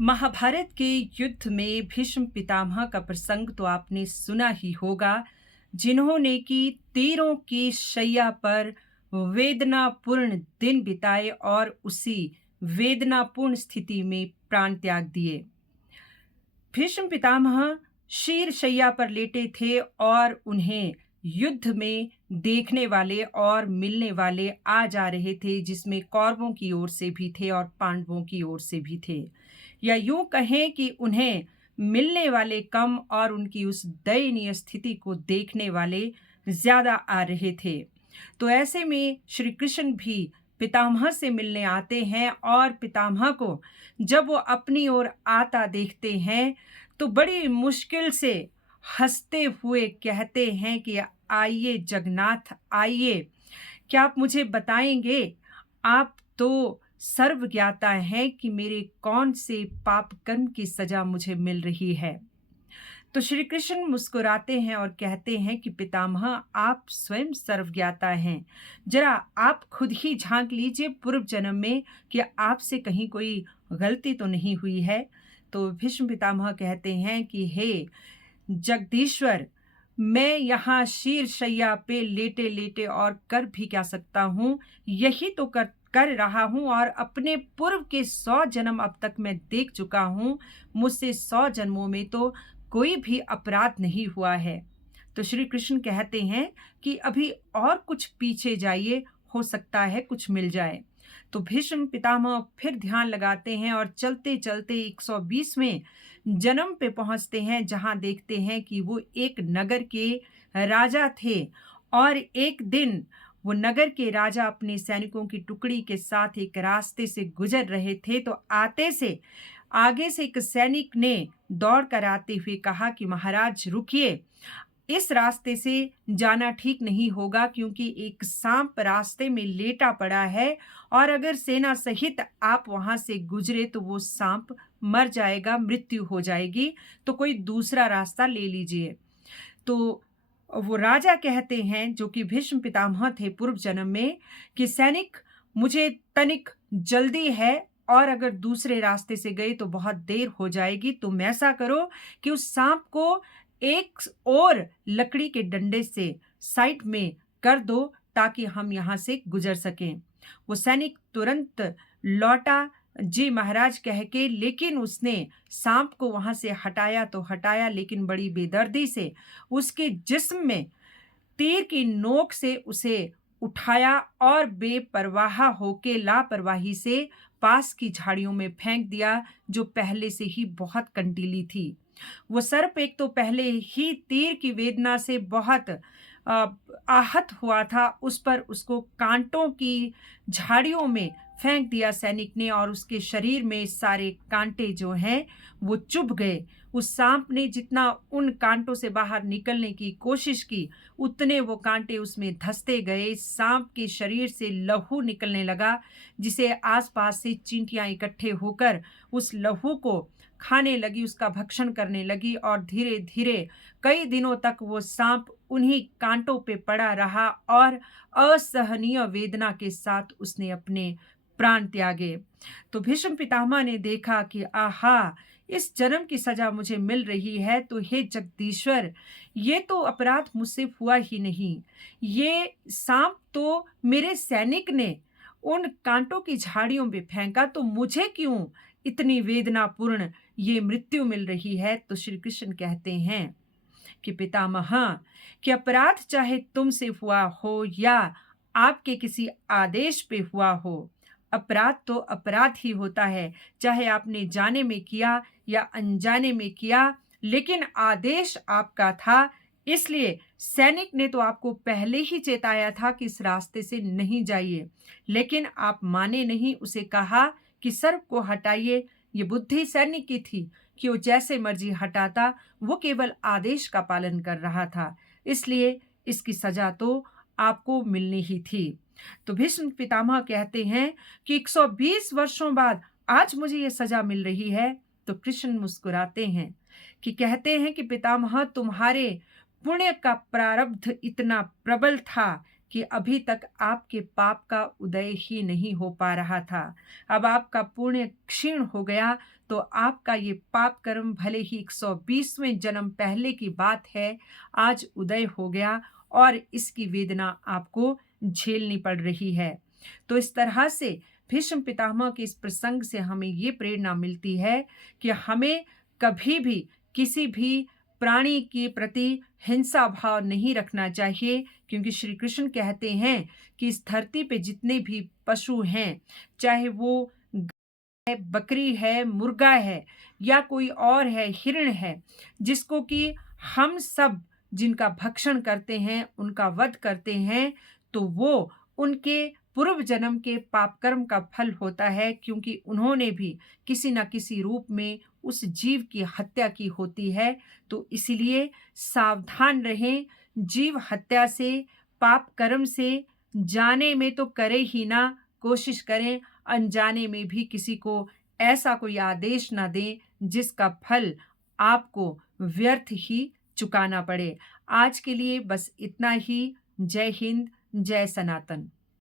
महाभारत के युद्ध में भीष्म पितामह का प्रसंग तो आपने सुना ही होगा, जिन्होंने कि तीरों की शैया पर वेदनापूर्ण दिन बिताए और उसी वेदनापूर्ण स्थिति में प्राण त्याग दिए। भीष्म पितामह शीर शैया पर लेटे थे और उन्हें युद्ध में देखने वाले और मिलने वाले आ जा रहे थे, जिसमें कौरवों की ओर से भी थे और पांडवों की ओर से भी थे। या यूं कहें कि उन्हें मिलने वाले कम और उनकी उस दयनीय स्थिति को देखने वाले ज्यादा आ रहे थे। तो ऐसे में श्री कृष्ण भी पितामह से मिलने आते हैं और पितामह को जब वो अपनी ओर आता देखते हैं तो बड़ी मुश्किल से हंसते हुए कहते हैं कि आइए जगन्नाथ आइए, क्या आप मुझे बताएंगे? आप तो सर्वज्ञाता हैं कि मेरे कौन से पाप कर्म की सजा मुझे मिल रही है। तो श्री कृष्ण मुस्कुराते हैं और कहते हैं कि पितामह, आप स्वयं सर्वज्ञाता हैं। जरा आप खुद ही झांक लीजिए पूर्व जन्म में कि आपसे कहीं कोई गलती तो नहीं हुई है। तो भीष्म पितामह कहते हैं कि हे जगदीश्वर, मैं यहाँ शीर शैया पे लेटे लेटे और कर भी क्या सकता हूँ, यही तो कर कर रहा हूँ और अपने पूर्व के 100 जन्म अब तक मैं देख चुका हूँ। मुझसे 100 जन्मों में तो कोई भी अपराध नहीं हुआ है। तो श्री कृष्ण कहते हैं कि अभी और कुछ पीछे जाइए, हो सकता है कुछ मिल जाए। तो भीष्म पितामह फिर ध्यान लगाते हैं और चलते चलते 120वें जन्म पे पहुंचते हैं, जहां देखते हैं कि वो एक नगर के राजा थे और एक दिन वो नगर के राजा अपने सैनिकों की टुकड़ी के साथ एक रास्ते से गुजर रहे थे। तो आते से आगे से एक सैनिक ने दौड़ कर आते हुए कहा कि महाराज रुकिए, इस रास्ते से जाना ठीक नहीं होगा, क्योंकि एक सांप रास्ते में लेटा पड़ा है और अगर सेना सहित आप वहां से गुजरे तो वो सांप मर जाएगा, मृत्यु हो जाएगी, तो कोई दूसरा रास्ता ले लीजिए। तो वो राजा कहते हैं, जो कि भीष्म पितामह थे पूर्व जन्म में, कि सैनिक, मुझे तनिक जल्दी है और अगर दूसरे रास्ते से गए तो बहुत देर हो जाएगी। तुम ऐसा करो कि उस सांप को एक और लकड़ी के डंडे से साइड में कर दो ताकि हम यहाँ से गुजर सकें। वो सैनिक तुरंत लौटा, जी महाराज कह के, लेकिन उसने सांप को वहां से हटाया तो हटाया, लेकिन बड़ी बेदर्दी से उसके जिस्म में तीर की नोक से उसे उठाया और बेपरवाह होके लापरवाही से पास की झाड़ियों में फेंक दिया, जो पहले से ही बहुत कंटीली थी। वो सर्प एक तो पहले ही तीर की वेदना से बहुत अ, आहत हुआ था, उस पर उसको कांटों की झाड़ियों में फेंक दिया सैनिक ने और उसके शरीर में सारे कांटे जो हैं वो चुभ गए। उस सांप ने जितना उन कांटों से बाहर निकलने की कोशिश की, उतने वो कांटे उसमें धंसते गए। सांप के शरीर से लहू निकलने लगा, जिसे आसपास से चींटियां इकट्ठे होकर उस लहू को खाने लगी, उसका भक्षण करने लगी और धीरे धीरे कई दिनों तक वो सांप उन्हीं कांटों पे पड़ा रहा और असहनीय वेदना के साथ उसने अपने प्राण त्यागे। तो भीष्म पितामह ने देखा कि आहा, इस जन्म की सजा मुझे मिल रही है, तो हे जगदीश्वर, ये तो अपराध मुझसे हुआ ही नहीं। ये सांप तो मेरे सैनिक ने उन कांटों की झाड़ियों में फेंका, तो मुझे क्यों इतनी वेदनापूर्ण ये मृत्यु मिल रही है? तो श्री कृष्ण कहते हैं कि पितामह, कि अपराध चाहे तुमसे हुआ हो या आपके किसी आदेश पे हुआ हो, अपराध तो अपराध ही होता है, चाहे आपने जाने में किया या अनजाने में किया, लेकिन आदेश आपका था। इसलिए सैनिक ने तो आपको पहले ही चेताया था कि इस रास्ते से नहीं जाइए, लेकिन आप माने नहीं, उसे कहा कि सर्प को हटाइए। ये बुद्धि सैनिक की थी कि वो जैसे मर्जी हटाता, वो केवल आदेश का पालन कर रहा था, इसलिए इसकी सजा तो आपको मिलनी ही थी। तो भीष्म पितामह कहते हैं कि 120 वर्षों बाद आज मुझे ये सजा मिल रही है। तो कृष्ण मुस्कुराते हैं कि कहते हैं कि पितामह, तुम्हारे पुण्य का प्रारब्ध इतना प्रबल था कि अभी तक आपके पाप का उदय ही नहीं हो पा रहा था। अब आपका पुण्य क्षीण हो गया, तो आपका ये पाप कर्म भले ही 120वें जन्म पहले की बात है, आज उदय हो गया और इसकी वेदना आपको झेलनी पड़ रही है। तो इस तरह से भीष्म पितामह के इस प्रसंग से हमें ये प्रेरणा मिलती है कि हमें कभी भी किसी भी प्राणी के प्रति हिंसा भाव नहीं रखना चाहिए, क्योंकि श्री कृष्ण कहते हैं कि इस धरती पे जितने भी पशु हैं, चाहे वो है, बकरी है, मुर्गा है या कोई और है, हिरण है, जिसको कि हम सब जिनका भक्षण करते हैं, उनका वध करते हैं, तो वो उनके पूर्व जन्म के पाप कर्म का फल होता है, क्योंकि उन्होंने भी किसी न किसी रूप में उस जीव की हत्या की होती है। तो इसीलिए सावधान रहें, जीव हत्या से, पाप कर्म से जाने में तो करे ही ना, कोशिश करें अनजाने में भी किसी को ऐसा कोई आदेश ना दें जिसका फल आपको व्यर्थ ही चुकाना पड़े। आज के लिए बस इतना ही। जय हिंद, जय सनातन।